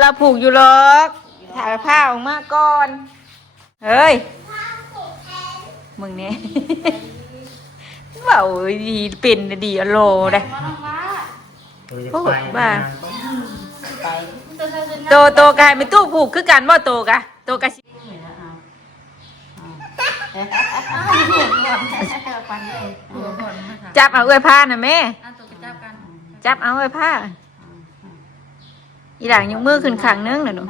เราผูกอยู่หรอกถ่ายผ้าออกมาก่อนเฮ้ยมึงเนี่ยเบาดีเป็นดีอโลเลยโอ้บ้าโตกายไม่ตู้ผูกคือกันบ่โตกะโตกะจับเอาเอ้ยผ้าน่ะแม่จับเอาเอ้ยผ้าอีหลังยกมือขึ้นข้างนึงน่ะหนู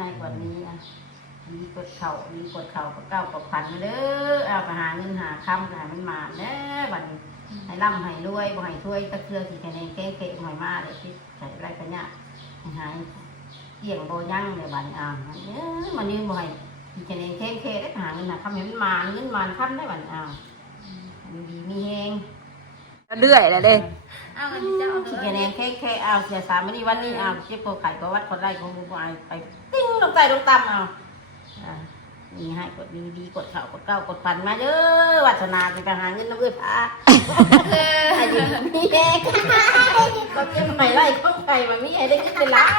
มีกดเข่าก็เก้ากับพันเด้อเอาไปหาเงินหาคำหามันมาเด้อบัดนี้ให้ร่ำให้รวยบ่ให้ช่วยตะเคือที่คะแนนเก๊ๆหน่อยมาเลยที่ใส่ไรกันเนี่ยหายเกี่ยงโบยั่งเลยบัดนี้มันยืนบ่ให้ที่คะแนนเก๊ๆได้หาเงินหาคำให้มันมาเงินมาคำได้บัดมีแหงเรื่อยเลยเด้ที่คะแนนเก๊ๆเอาเสียสามวันนี้เอาเจ็บปวดไข่ก็วัดคนได้ของผู้ไปติ้งลงใจลงต่ำเอามีให้กดดีกดเข่ากดเก้ากดพันมาเด้อวัฒนาไปหาเงินน้ำเอื้อพาอายุมีแก่ก็เก็บใหม่ไล่ข้องไก่มันไม่ใหญ่ได้ขึ้นเป็นล้าน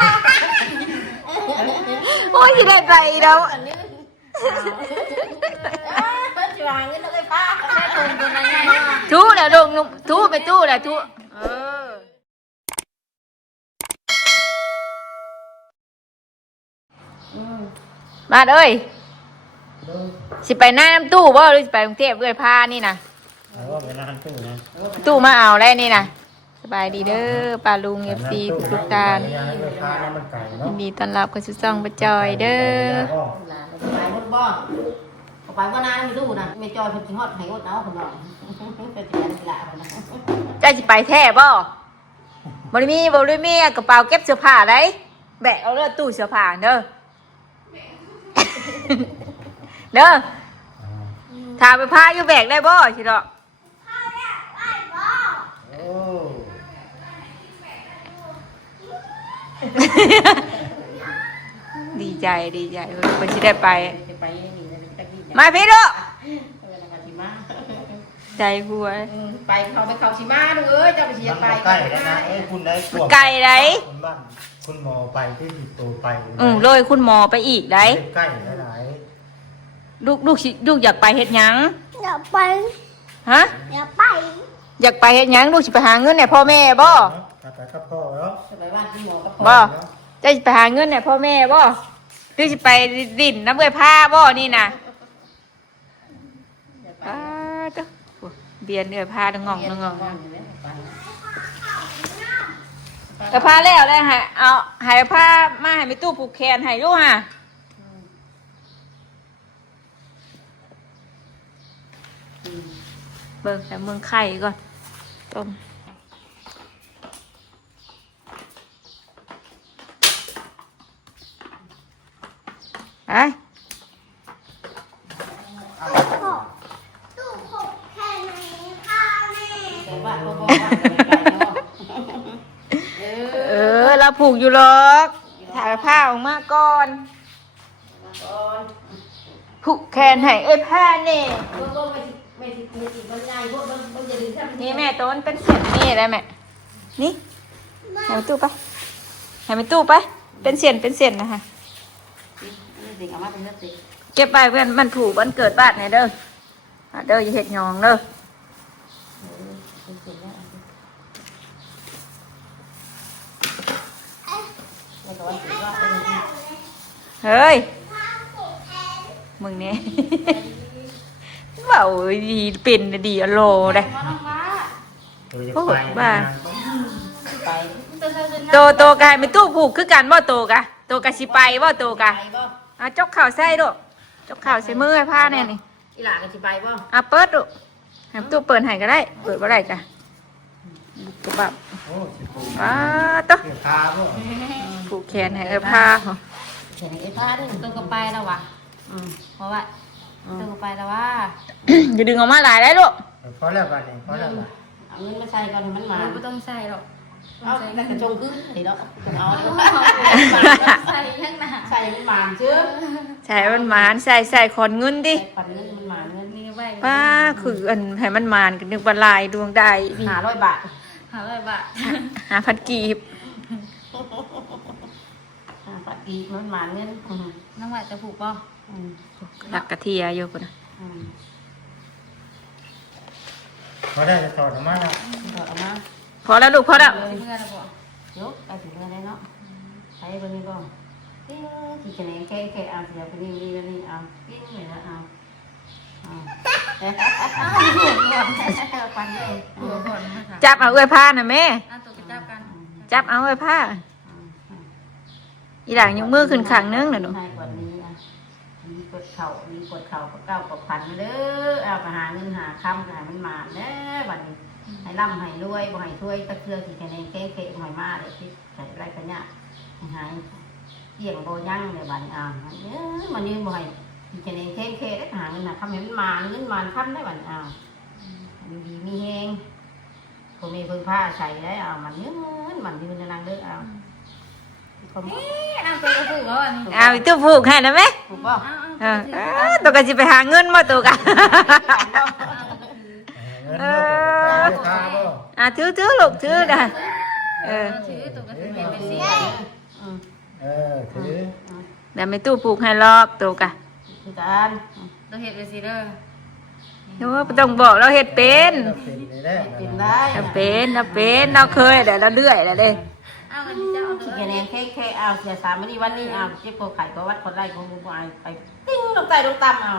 โอ้ยจะได้ไปแล้วจะหาเงินน้ำเอื้อพาทูเดี๋ยวลงทูไปตู้เดี๋ยวทูมาเลยสิไปหน้าน้ำตู้บ่หรือสิไปกรุงเทพเพื่อพานี่นะตู้มาเอาได้นี่นะสบายดีเด้อป้าลุงFCทุกท่านยินดีต้อนรับเข้าสู่ช่องป้าจอยเด้อไปหมดบ่ไปก็นานมีตู้นะไม่จอยคนจิงฮอดให้อดเอาคนหน่อยเป็นจะเป็นละคนนะจะสิไปแท้บ่บ่ได้มีกระเป๋าเก็บเสื้อผ้าได้แบกเอาเด้อตู้เสื้อผ้าเด้อเด้อถ้าไปพาอยู่แบกได้บ่สิดอกดีใจคนที่ได้ไปมาพี่ลูกใจหัวไปเขาชิมาดูเจ้าไปเชียร์ไปใกล้แล้วนะคุณได้ไกลไหนคุณหมอไปที่โตไปเลยคุณหมอไปอีกได้ใกล้ไหนลูกอยากไปเฮ็ดหยังอยากไปฮะอยากไปเฮ็ดหยังลูกสิไปหาเงินให้พ่อแม่บ่ไปกับพ่อแล้วไปบ้านที่หมอกับพ่อจะไปหาเงินให้พ่อแม่บ่หรือสิไปดินน้ำเอื้อผ้าบ่นี่นะเบียนเอื้อผ้าดังงองแต่ผ้าแล้วเลยฮะเอาหายผ้ามาให้มีตู้ผูกแขนให้ลูกฮะเบิ่งแต่เมืองไข่ก่อนต้มไปตู้ผูกแขนให้ข้าแม่เราผูกอยู่หรอกถ่ายผ้าออกมาก่อนผูกแขนให้เอ้ยผ้าเนี่ยนี่แม่ต้นเป็นเศษนี่ได้แม่นี่ให้มันตู้ไปเป็นเศษนะคะเก็บไปเพื่อนมันผูกวันเกิดบ้านไหนเด้ออย่าเห็ดยองเด้อเฮ้ยมึงเนี่ยเบาดีเป็นดีอโลเลยโอ้บ้าโตกายไม่ตู้ผูกคือกันบ่โตกะสิไปบ่โตกะจกข่าวใส่ดูจกข่าวใส่มือให้ผ้าเนี่ยนี่อีหล่ากันสิไปบ่เปิดดูให้ตู้เปิดให้ก็ได้เปิดบ่ได้จ้ะตุ๊บแบบตุ๊ผูกแขนให้ผ้าแขนผ้าด้วยต้องกระไปแล้ววะเพราะว่าต้องกระไปแล้วว่าอย่าดึงออกมาหลายได้ลูกพอแล้วกันเองพอแล้วเอาเงินมาใส่ก่อนมันมาไม่ต้องใส่หรอกเอาแต่กระจงขึ้นเดี๋ยวเอาใส่ยังหนาใส่มันหมานเชื่อใส่มันหมานใส่ขอนเงินดิขอนเงินมันหมานเงินนี่ไว้ป้าคืออันให้มันหมานกันนึกว่าลายดวงได้500 บาท 500 บาท 5,000 กีบ ปากอีมันหมาเงิน น้องไหวจะผูกป่ะ หลักกะเทียอยู่พุ่นน่ะ พอได้จะถอดออกมาแล้ว เอามา พอแล้วลูกพอแล้ว เมื่อแล้วบ่ ยกไปถึงอะไรเนาะใช้ไปนี่ก็ที่จะเลี้ยงแค่เอาเสียไปนี่เอาปิ้งเลยนะเอาปันเลย หัวก่อนนะคะ จับเอาเอ้ยผ้าน่ะแม่ ตัวกระจับกัน จับเอาเอ้ยผ้าอีหลังยกมือขึ้นข้างนึงน่ะหนู ใช่กว่านี้อ่ะมีกดเข่าก็เก้ากับพันเด้อเอาไปหาเงินหาคำหามันมาเด้อวันนี้ให้ร่ำให้รวยบ่ให้ช่วยตะเกียบที่คะแนนแก้เกะหอยมาเลยที่ใส่ไรกันเนี่ยหายเกี่ยงโบยั่งเลยบัดนี้มันนี่บ่ให้ที่คะแนนแก้เกะได้หาเงินหาคำให้มันมาเงินมาคำได้บัดนี้ดีมีแหงผมมีเพิ่งผ้าใส่ได้มันเงินมันยืนนั่งเด้อตัวกระผูกแล้วอันนี้ เอาอีกตัวผูกให้นะแม่ ถูกป่ะ ตัวก็สิไปหาเงินบ่ตัวกะ เงินบ่ตกไปค่าบ่ ถือลูกถือได้ถือตัวกระผูกเป็นสี ถือ เดี๋ยวไม่ตู้ผูกให้ลอกตัวกะ คือการ ตัวเห็ดเป็นสีเด้อ โน้บ่ต้องบอกเราเฮ็ดเป็น เป็นนี่แหละ เป็นได้ เราเป็นเราเคยแต่เราเรื่อยแล้วเด้ เอาอันนี้จะเอาตัว คะแนนแค่เอาเสียสามวันนี้เจ็บปวดไข่ก็วัดคนไล่ของบุบายไปติ้งลงใต้ลงต่ำเอา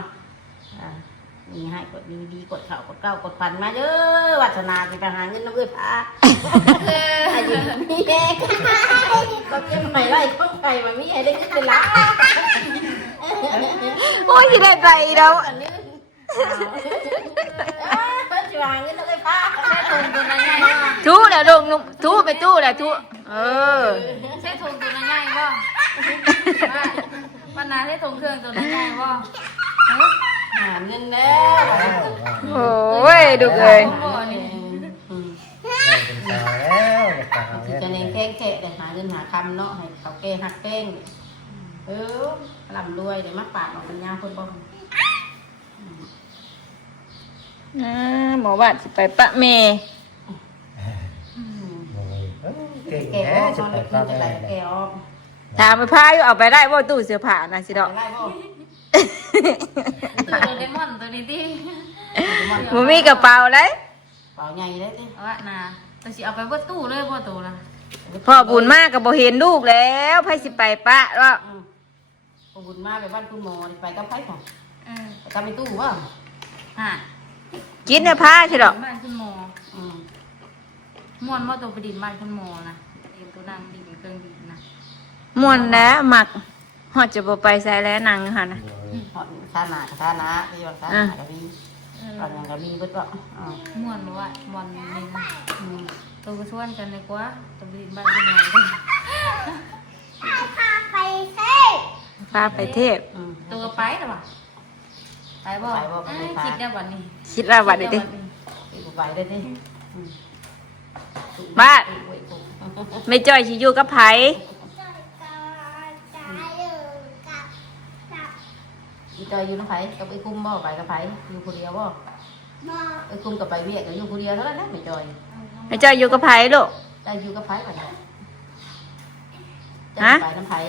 มีให้กดดีกดเข่ากดเก้ากดพันมาเด้อวัฒนาไปหาเงินน้ำเอื้อพาอายุมีแม่ก็เจ็บไม่ไล่ของไข่มันมีให้ได้กินเป็นล้าน โอ้ยสิได้ไปเรา จะหาเงินน้ำเอื้อพา ใช่ทงตัวนั้นใหญ่ป่ะ ทูแล้วลงทูไปตู้แล้วทูใช่ทงตัวนั้นใหญ่ป่ะปัญหาใช่ทงเครื่องตัวนั้นใหญ่ป่ะ หาเงินแน่ โอ้ยดูเลย ได้เป็นสาวแล้วตา ที่ แล้ว คะแนนแค่แต่หาเงินหาคำเนาะให้เขาแก้หักแก้งร่ำรวยเดี๋ยวมาปาดออกเป็นยาคนบ่ หมอว่าสิไปปะเม เก่ง แก่ แท้ ออก จะ นอน ไป เด็ก ฟ้า จะไหล แม่ แก่ออก ถามไปพาอยู่เอาไปได้บ่ตู้เสื้อผ้านะสิดอก ได้บ่ ตัวโดเรมอนตัวนี้ดิ บ่มีกระเป๋าเลย เป่าใหญ่ได้ดิ เอาละนะแต่สิเอาไปว่าตู้เลยว่าตู้ละ พ่อบุญมากก็บ่เห็นลูกแล้วไผสิไปปะว่า พอบุญมาไปบ้านคุณหมอไปกับไผ่ค่ะ เออ ไปกับไปตู้ว่า ฮะ กินน่ะพาสิดอก บ้านคุณหมอม่วนว่าตัวประดิษฐ์บ้านคุณหมอนะเรียนตัวนั่งดินเครื่องดินนะ ม่วนแล้วมักฮอดจะบ่ไปใส่แล้วนั่งหั่นน่ะ ชาหนาชาหนาที่ว่าชาหนาก็มีตอนยังก็มีเบิดว่า ม่วนบอกว่าม่วนนี่ตัวก็ชวนกันเลยกว่าตัวประดิษฐ์บ้านคุณหมอกัน พาไปเทพ ตัวก็ไปหรอวะไปบ่คิดได้วันนี้ คิดว่าบัดนี้ติ ไปได้ดิ บ้านไม่จ้อยสิอยู่กับไผ อีจอยอยู่น้ำไผ่กับไอ้คุ้มบ่ไปกับไผ่อยู่คนเดียวบ่ไอ้คุ้มกับไปเวียกอยู่คนเดียวเท่านั้นนะไม่จอย ไม่จ้อยอยู่กับไผลูก ได้อยู่กับไผ่ก่อนไปน้ำไผ่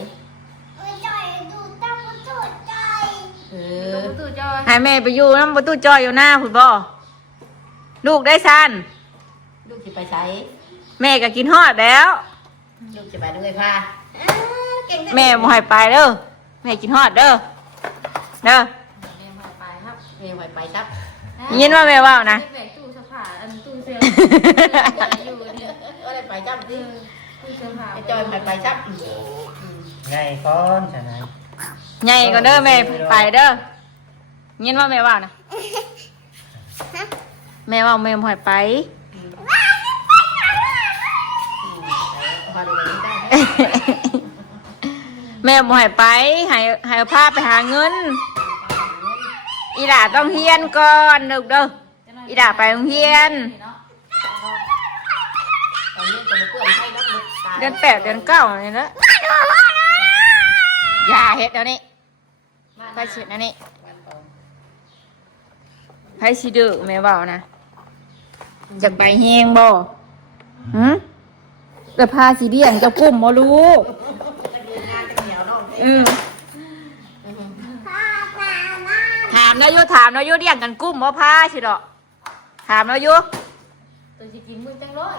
ตัวประตูจอย ให้แม่ไปอยู่นำบ่ตู้จ้อยอยู่หน้าพุ่นบ่ลูกได้ซัน ลูกจะไปใช้ แม่ก็กินฮอดแล้ว ลูกจะไปด้วยพาเก่ง แม่บ่ให้ไปเด้อแม่กินฮอดเด้อเด้อ แม่พาไปครับ เมย์ไปจับ ยินว่าแม่เว้านะ แบกตู้เสื้อผ้าอันตู้เสื้ออยู่เนี่ย ก็เลยไปจับดิ ตู้เสื้อผ้า ไอ้จอยไปจับ ไงก้อนใช่ไหม ใหญ่ก็เด้อแม่ไปเด้อยินว่าแม่เว้านะแม่เว้าแม่บ่ให้ไป พอได้ได้ แม่บ่ให้ไปให้พาไปหาเงิน อีหล่าต้องเฮียนก่อนเด้อเด้ออีหล่าไปโรงเรียน ตอนนี้จะมาเพื่อนให้นักลูกตาย เดือน8เดือน9นี่แหละอย่าเฮ็ดเดี๋ยวนี้ไปเช็ดอันนี้ไผสิดื้อแม่เว้านะอยากไปแฮงบ่ ม หืมแต่พาสีเดียงเจ้ากุ้มมาลูกถามนายุเดียงกันกุ้มว่าพาสิดอกถามนายุ ตัวสิกินมึงจังร้อย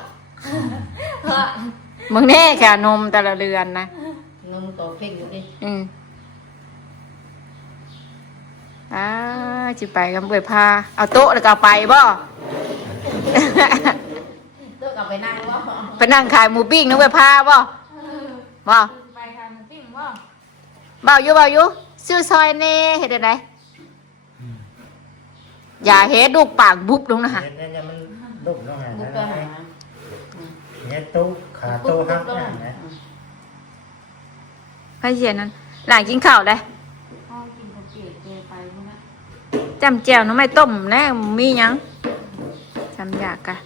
มึงแน่แค่นมแต่ละเรือนนะ นมโตเพ่งอยู่ดิ จิไปกันเปิดพาเอาโต๊ะแล้วก็เอาไปบ่ เลิกกลับไปนั่งวะ ไปนั่งขายหมูปิ้งนึกไปพาบ่บ่ ไปทานปิ้งบ่ เบาอยู่ซื้อซอยเน่เฮ็ดได้อย่าเฮ็ดลูกปากบุบลงนะฮะ เนี่ยมันลุกลงหา มุก นะ ก็หา เนี่ยตู้ขาตู้หักนั่นนะ ไผเสียนั้นหลานกินข้าวได้ พ่อกินข้าวเปียกเกไปพุ่นน่ะ จำแจ่วน้ำไม่ต้มแน่มีหยังจำอยากกะ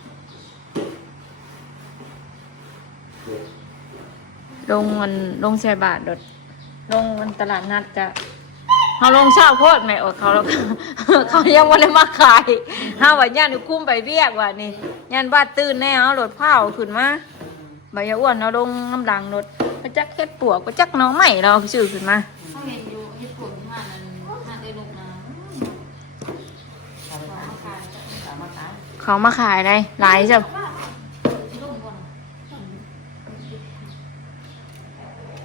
ลงใส่บาทลงตลาดนัดกะเขาลงเช่าโคตรแม่อดเขาแล้ว เขายังไม่ได้มาขายห้าวันย่านนี่คุ้มไปเรียกว่านี่ย่านบ้านตื่นแน่เอารถเผาขึ้นมาใบยาอ้วนเอาลงน้ำดังรถไปจักเฮ็ดปวกไปจักน้องใหม่เราซื้อขึ้นมา เขาเห็นอยู่เฮ็ดผลห่านนั้นห่านได้ลูกนะ เขามาขายได้หลายจ้ะ ที่ลูกบ่น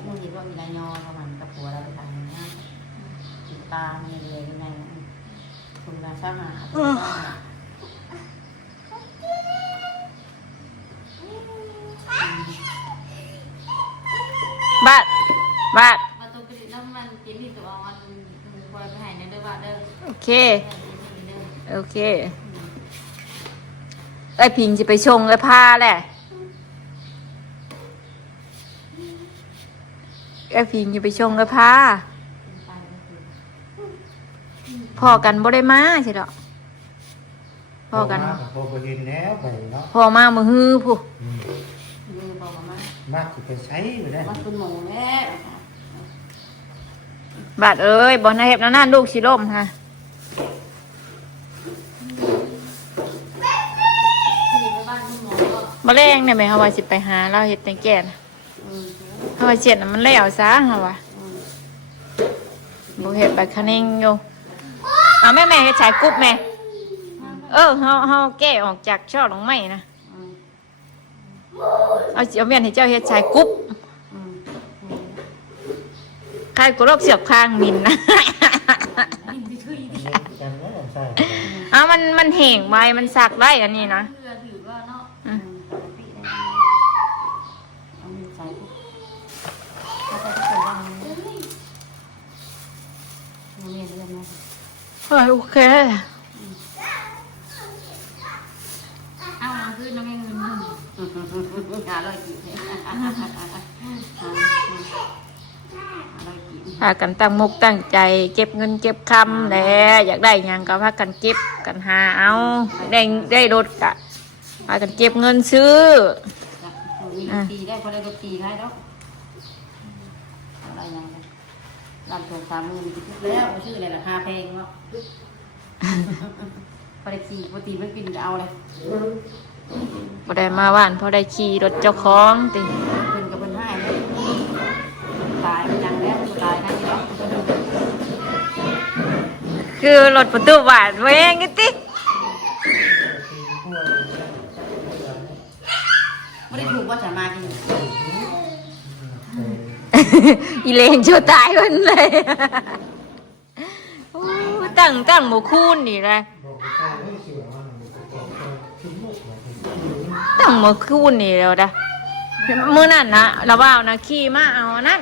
มึงหยิบว่ามีลายยอประมาณกับผัวเราไปทางนี้ติดตามีเลยยังไงคุณราชาหา บาท มาตัวไปน้ำมันกินนี่ตัวเอาอันคอยไปให้ในเด้อว่าเด้อ โอเคไอ้พิงจะไปชงไอ้ผ้าแหละไอ้พิงจะไปชงไอ้ผ้าพอกันบ่ได้มาใช่ดอกพอกัน พอไปกินแล้วไปเนาะ พอมามือฮือผู้ มือบอกมาม ากคือไปใช้อยู่ได้ มันเป็นหมูแม่ บาดเอ้ยบ่นาเฮ็ดนั่นลูกสิล่มฮะ ที่ไปบ้านคุณหมอก็ บ่แรงได้ไหมเฮาว่าสิไปหาเราเฮ็ดแต่แก่น่ะเฮาว่าเสียดน่ะมันแล้วซะเฮาว่าบ่เฮ็ดไปคะเนงอยู่เอาแม่เฮ็ดชายกรุ๊บแม่เฮาแก้ออกจากช่อดอกไม้นะเอาเมียนให้เจ้าเฮ็ดชายกรุ๊บใครกูรอบเสียบข้างมินนะ จำแล้วใช่ เอามันแห้งไว้มันสักได้อันนี้นะ เพื่อถือว่าเนาะ เอามือใส่ถ้าจะเป็นว่ามึงเรียนเรื่องไหม เฮ้ยโอเค เอามาคือน้องเงิน หาร้อยกี่หาร้อยกี่ พากันตั้งมุกตั้งใจเก็บเงินเก็บคำแหละอยากได้หยังก็พากันเก็บกันหาเอาได้รถกะพากันเก็บเงินซื้อ มีตีได้พอได้ก็ตีได้แล้วอะไรยังไงร้านตัว30,000มีทุกแล้วชื่ออะไรราคาแพงวะพอได้ขี่ปกติมันกินจะเอาเลย พอได้มาบ้านพอได้ขี่รถเจ้าของติ เพิ่นกับเพิ่นให้เลยตายมันยังแล้วตายนั่นเนาะ คือรถประตูบ้านเวงนี่ติ ไม่ได้ถูกว่าจะมากิน อีเลงโชว์ตายมันเลยโอ้ตั้งหมูคูนนี่เลยตั้งหมูคูนนี่แล้วนะมื้อนั้นนะเราว่านะขี่มาเอานั่น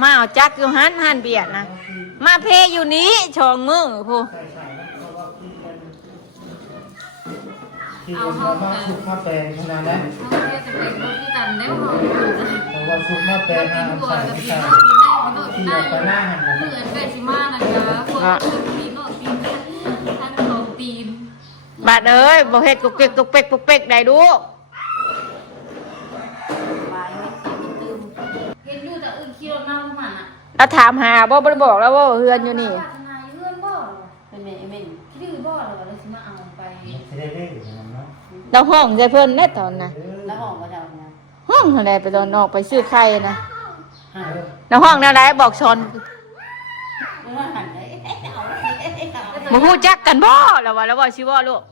มาเอาจักอยู่หันเบียดนะมาเพอยู่นี้ชองมือผู้ ที่เป็นมาสุกมาแปลงขนาดนั้น เขาเรียกจะเป็นรถที่กันได้หรอ แต่ว่าสุกมาแปลง กิน น้ำ บัว ใส่ กับ ไม่ ปี ใส่ นได้ปีนได้ ที่ออกไปหน้าหัน เหมือนไก่ชิมานะจ๊ะพวกปีนโน่ปีนทั้งสองปีน บาดเอ้ยบ่เฮ็ดกุกเป๊กกุกเป๊กกุกเป๊กได้ดู บายไม่กินตื้ม เห็นอยู่แต่อื่นขี่รถมาประมาณอ่ะ แล้วถามหาบ่ได้บอกแล้วว่าเฮือนอยู่นี่ ทนายเพื่อนบ่หรอ เป็นเมย์เมย์ ที่ดื้อบ่หรอเลยสิมาเอาไป จะได้เล่นอย่างนั้นเนาะ เราห้องใจเพิ่นได้ตอนน่ะ แล้วห้อง ห้องอะไรไปตอนออกไปซื้อไข่นะแล้วห้องนั่นไรบอกชนบ่ฮู้จักกันบ่แล้วว่าสิบ่ลูก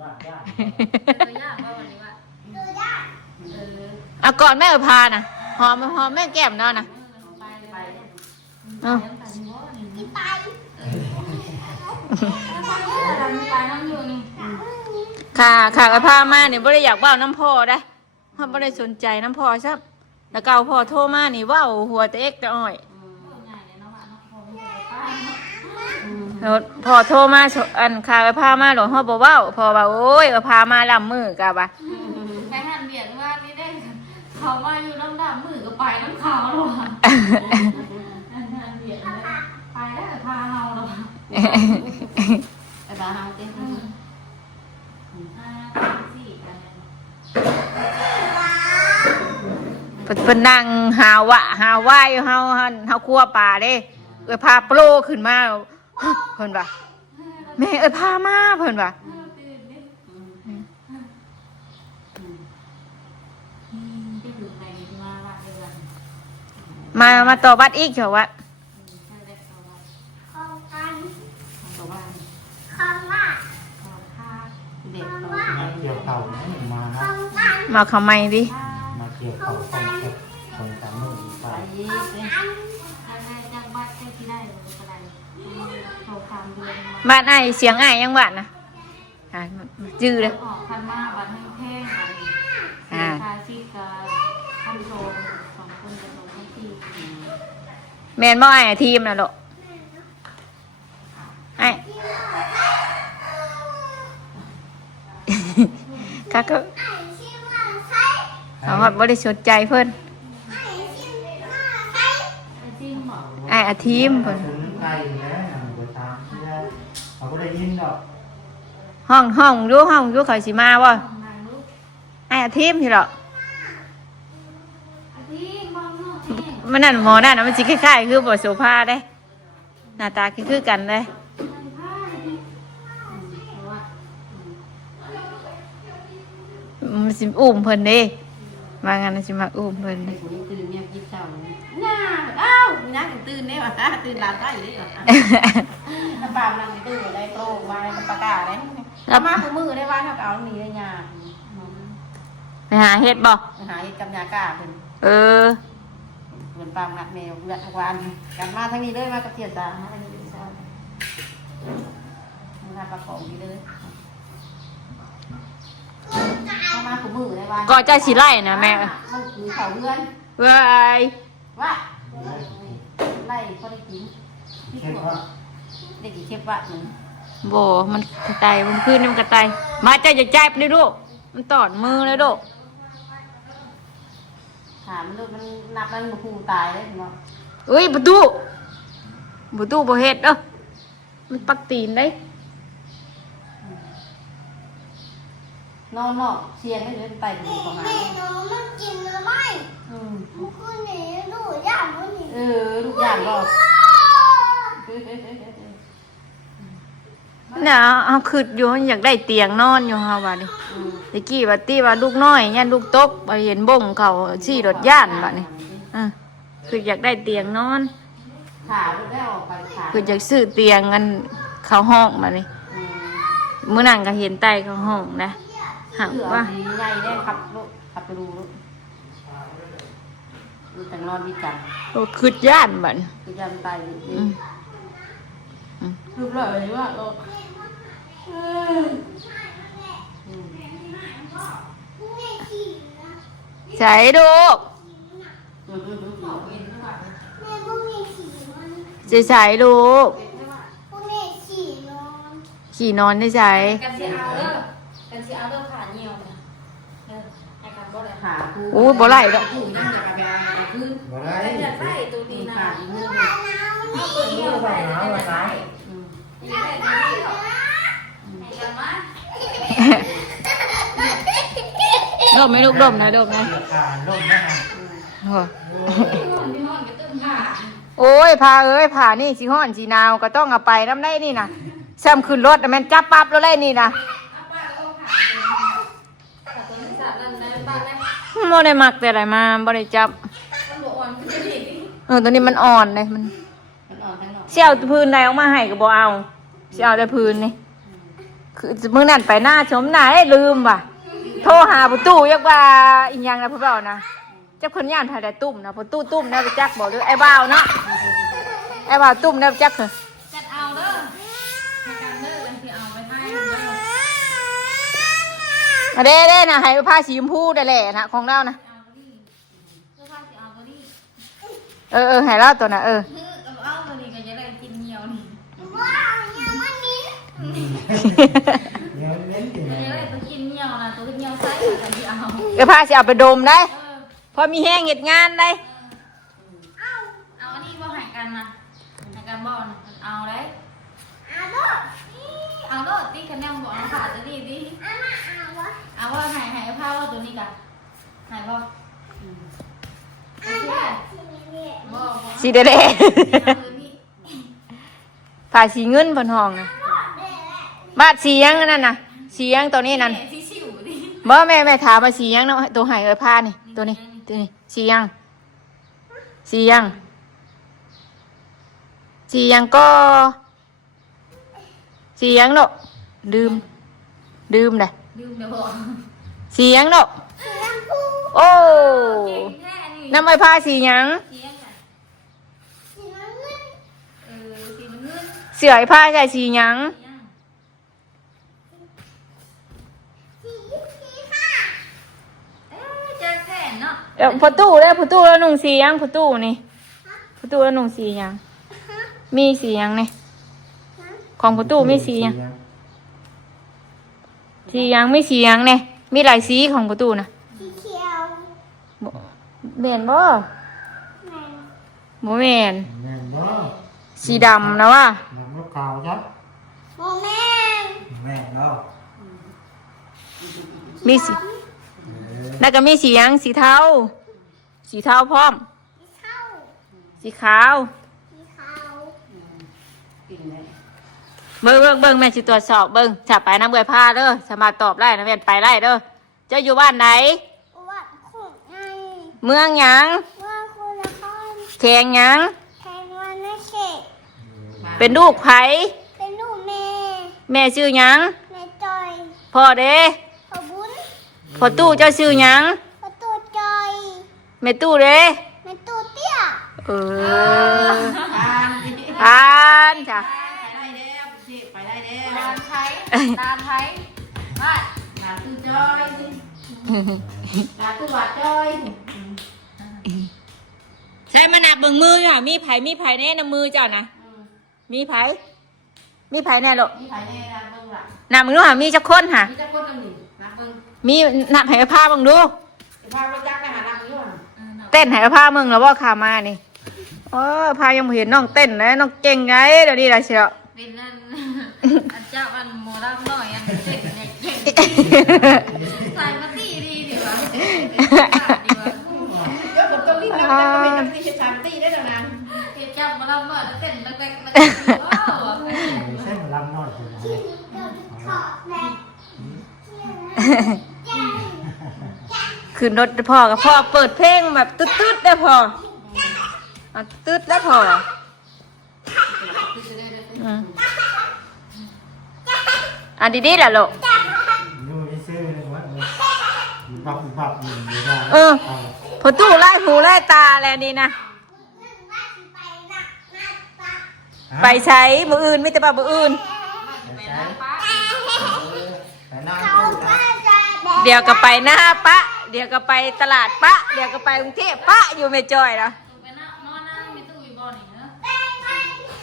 บ้านย่า ตัวยากว่าวันนี้ว่า เอาก่อนแม่พานะหอมแม่แก้มเนาะนะ ไปไป เอา ไปน้ำอยู่นี่ ค่ะไอ้พามาเนี่ยบ่ได้อยากเว้าน้ำพ่อได้เฮาบ่ได้สนใจน้ำพ่อซับแล้วเก่าพ่อโทรมานี่เว้าหัวแต่เอ็กแต่อ้อย ง่ายเลยเนาะว่าเนาะพอไม่ได้ไป แล้วพ่อโทรมาอันค่ะไอ้พามาหลวงเฮาบ่เว้าพ่อว่าโอ้ยไอ้พามาลำมือกะว่า ไปหันเบียดว่านี่ได้เขามาอยู่น้ำดำมือก็ไปน้ำขาวหรอหันเบียดเลยไปแล้วพาเราหรอ ไอ้บ้าเฮาเต้น เพิ่นนั่งหาว่าอยู่เฮาครัวป่าเด้เอ้ยพาโปรขึ้นมาเพิ่นว่าแม่เอ้ยพามาเพิ่นว่ามาต่อบัดอีกเถอะวะ ตัวบ้านเด็กเรา มาเกี่ยวเข่านะมานะ มาเข้าใหม่ดิ มาเกี่ยวเข่าต้องเก็บคนตามมือไป ยังบ้านแค่ที่ได้อะไรโทรคำเดือน บ้านอ้ายเสียงอ้ายยังหวานนะจื้อเลย ออกพันมาบันแห้งๆบันคาซิกาพันโซ2 คนจะโดนทั้งที่ แม่นบ่อ้ายทีมน่ะลูกอ้ายก็เขาบ่ได้สนใจเพิ่น จริงบอก อ้ายอาทีมเพิ่น ถึงไกลแล้วบ่ตามที่ได้เขาก็ได้ยินดอก ห้องดูเขาสิมาบ่ นางลูก อ้ายอาทีมสิหรอก อาทิตย์มองนอกเอง มันนั่นหมอนั่นน่ะมันสิคล้ายๆคือบ่โสภาเด้หน้าตาคือกันเลย ผ้าดิเพราะว่า มันสิอุ้มเพิ่นเด้มางั้นมันสิมาอุ้มเพิ่น เด็กคนนี้ตื่นเนี่ยยิบเช้าน่าอ้าวน่าตื่นได้ป่ะตื่นหลับได้เลยป่ะน้ำปลามันตื่นได้โตมาในปากกาได้มาคือมือได้ว่าถ้าเอาหนีได้ยา ไปหาเฮ็ดบ่ หาเห็ดกับยากาเป็น เออ เหมือนปลาหนักแมวเลือดทุกวันกันมาทั้งนี้เลยมากับเทียนตามาทั้งนี้เช้ามาประกอบนี้เลยมาคือมือได้ว่า ก็จะสิไล่นะแม่ มันคือเขาเพื่อน เว้ย ว่าไล่เขาได้กิน เช่นว่า ได้กี่เทปวะหนึ่ง บ่มันกระต่ายมันขึ้นมันกระต่ายมาเจ้าอย่าจับดิลูกมันตอดมือเลยลูก ถามลูกมันนับมันผูตายเลยเนาะ เอ้ยประตูบ่เฮ็ดเด้อมันปักตีนได้ นอนเนาะเชียร์ไม่เดินไต่ถึงประมาณ แม่หนูมันกินอะไร อืม มันคือหนีหนูอยากมันหนี ลูกอย่างก็ น่ะเอาคิดอยู่อยากได้เตียงนอนอยู่เฮาว่าดิตะกี้ว่าติว่าลูกน้อยยันลูกตกไปเห็นบ่งเขาชี้รถย่านบัดนี้คืออยากได้เตียงนอน ขาลูกได้ออกไปขา คืออยากซื้อเตียงกันเข้าห้องบัดนี้มื้อนั้นก็เห็นใต้เข้าห้องนะหัก เสือ ว่า ดีใหญ่ได้ขับลูกขับไปดูลูกลูกแต่งนอนวิจัย โอ้คืดย่านบัด คือจำตายจริง รูปหล่อเลยว่าโอ้ ใส่ลูก ๆ แม่พวกนี้ขี่มัน ใส่ลูก พวกนี้ขี่นอน ขี่นอนได้ใส่ กันสิเอาเด้อกันสิเอาเด้อขาเหี่ยวนะให้กันบ่ได้ ขาคู่ อู้บ่ไล่ดอก คู่นั่งอยู่กับยาขึ้น บ่ได้ แต่จะใส่ตัวนี้นะ ขาอีกมือ เอาตัวนี้เอาไปได้ไหมนี่ได้ตัวนี้หรอให้กันมา ดมไหมลูกดมนะดมนะ เกี่ยวขาล่มนะฮะ พี่นอนก็ตึ้งขา โอ้ยพาเอ้ยผ่านี่สิฮ้อนสิหนาวก็ต้องเอาไปน้ำได้นี่นะซ้ำขึ้นรถน่ะแม่นจับปั๊บแล้วเลยนี่นะ เอาป้าก็ขาตัวนี้ใส่ บ่ได้มักแต่อะไรมาบ่ได้จับ มันบอกอ่อนมันจะดี ตัวนี้มันอ่อนเลยมัน มันอ่อนทั้งนอก สิเอาพื้นใดออกมาให้ก็บ่เอาสิเอาแต่พื้นนี่คือมื้อนั้นไปหน้าชมหน้าได้ลืมว่ะโทรหาประตูยักว่าอีหยังนะเพิ่นเว้านะจักเพิ่นย่านภายได้ตุ้มนะประตูตุ้มนะไปจักบ่หรือไอ้บ่าวเนาะไอ้บ่าวตุ้มนะไปจักเหรอ จัดเอาเด้อในการเด้อบางทีเอาไปให้เด้อ อะเด้ๆนะให้ผ้าสีชมพูได้แหละนะของเรานะ เอาตัวนี้เสื้อผ้าสิเอาตัวนี้ ให้เราตัวน่ะกับเอาตัวนี้ก็จะได้กินเหนียวนี่ ว้าวยังไม่มี เดี๋ยวเน้นอยู่ ก็ นะ จะได้ตัวกินเหนียวนะตัวเหนียวไซส์ก็จะเอา ผ้าสิเอาไปดมได้ เออ พอมีแห้งเฮ็ดงานได้ เอาอันนี้บ่ให้กันนะให้กันบ่นะเอาได้ อาโด เอาก็ตีคะแนนบอกขาดจะดีดิ อามาอาวะ เอาว่าหายผ้าว่าตัวนี้กันหายบ่โอเค เนี่ย บ่บ่ สีเด้ เอาตัวนี้ ๆผ้าสีเงินเพิ่นห้องนะบาดสีหยังนั่นน่ะสีหยังตัวนี้นั่น ที่ชิวดิ บ่แม่ถามว่าสีหยังเนาะตัวให้ผ้านี่ตัวนี้สีหยังสีหยังสีหยังก็สีหยังเนาะดื่มได้ ลืมเดี๋ยวบอก สีหยังเนาะ สีชมพู โอ้ เก่งแท้นี่ น้ำไม้ผ้าสีหยัง เสียงอ่ะ สีน้ำเงิน สีน้ำเงิน เสื้อไอ้ผ้าใส่สีหยัง สีค่ะ เจอแค่เนาะ พอตู้แล้วนุ่งสีหยังพอตู้นี่พอตู้แล้วนุ่งสีหยังมีสีหยังนี่ของพอตู้มีสีหยังสีหยังไม่สีหยังเนี่ยมีหลายสีของพอตู้นะ สีเขียว เม่นบ่ แมน บ่แม่น แม่นบ่ สีดำนะว่า น้ำมะกาวจ้ะ โมแมน แม่นเนาะ มีสีแล้วก็มีสีหยังสีเทาสีเทาพร้อม สีเท่า สีขาว สีขาว กินเลย เบิ่งแม่สิตรวจสอบเบิ่งจับไปน้ำเบื่อผ้าเด้อสามารถตอบได้นะแม่นไปได้เด้อเจ้าอยู่บ้านไหน วัดขุดไง เมืองหยัง ว่าคุณละคร แขงหยัง แทนวันนักเขต เป็นลูกไผ เป็นลูกแม่ แม่ชื่อหยัง แม่จอย พ่อเด้ ขอบุญ พ่อตู้เจ้าชื่อหยัง ประตูจอย แม่ตู้เด้ แม่ตู้เตี้ย เออ ทานดิ ทานจ้ะ ไปได้แล้วสิไปได้แล้ว ตามไทยตามไทยว่า หาตู้จอยสิหาตู้หวาดจอย ใช่มานับเบิ่งมือค่ะมีไผแน่นะมือเจ้านะมีไผแน่หรอก นี่ไปแน่นะเบิ่งล่ะ นับมึงดูค่ะมีจักคนค่ะ มีจักคนกันนี่นะเบิ่ง มีนับให้ผ้าเบิ่งดู จะพารถจักรไปหาลังอยู่อ่ะ เต้นให้ผ้ามึงแล้วบ่ขามานี่พายังบ่เห็นน้องเต้นเลยน้องเก่งไงเดี๋ยวนี้ล่ะเชียว เป็นนั่นอันเจ้าอันโมราหน่อยอันเจ็บเนี่ยเก่งใส่มาตีดีดีวะดีวะ เดี๋ยวผมต้องรีบนำไปเป็นนักตีชามตีได้แล้วนะ เจ็บจับมาแล้วเมื่อเต้นแล้วแบกแล้วว้าว ไม่ใช่มาลำน้อยสินะ ขอแม่ ขึ้นรถพ่อกับพ่อเปิดเพลงแบบตึ๊ดๆได้พอเอาตึ๊ดแล้วพออืมอ่ะดีๆล่ะลูก อยู่ที่ซื้อเลยวัดเลยบับอยู่ไม่ได้ พอตู้ไล่หูไล่ตาแล้วนี่นะไปใช้มืออื่นไม่แต่ว่ามืออื่น ไปนั่ง เขา ตู้ ก็จะแบ เดี๋ยวก็ไปหน้าปะ เดี๋ยวก็ไปตลาดปะ เดี๋ยวก็ไปกรุงเทพปะอยู่ไม่จอยแล้ว ไปนั่งนอนนั่งมีตู้อยู่บ่อนี่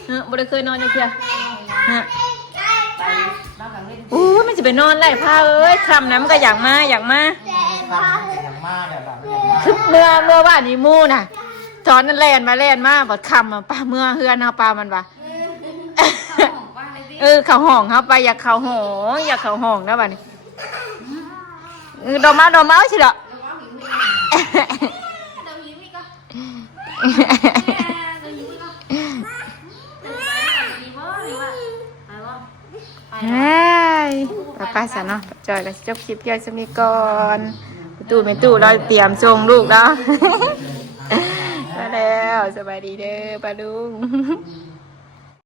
เนอะ บ่ได้เคยนอนจังเที่ยฮะ ไปน้องกับเล่น อู้มันจะไปนอนไล่ผ้าเอ้ยคำนั้นมันก็อยากมา ฟังอย่างมากเดี๋ยวแบบ คือเมื่อว่านนี้มู่น่ะตอนนั้นแล่นมาบัดคำอ่ะป้าเมื่อเฮือนเฮาป้ามันว่า ของบ้านเลยดิ เข้าห้องเฮาไปอยากเข้าห้องนะบัดนี้ดอกไม้สิเหรอ เดี๋ยวหิวอีกก็เดี๋ยวหิวอีกก็เดี๋ยวไปดีบ่หรือว่าไปบ่ไป เฮ้ยป้าซะเนาะจอยก็จบคลิปย่อยสมีก่อน ไม่ตู้เราเตรียมส่งลูกแล้ว มาแล้วสบายดีเด้อป้าลุง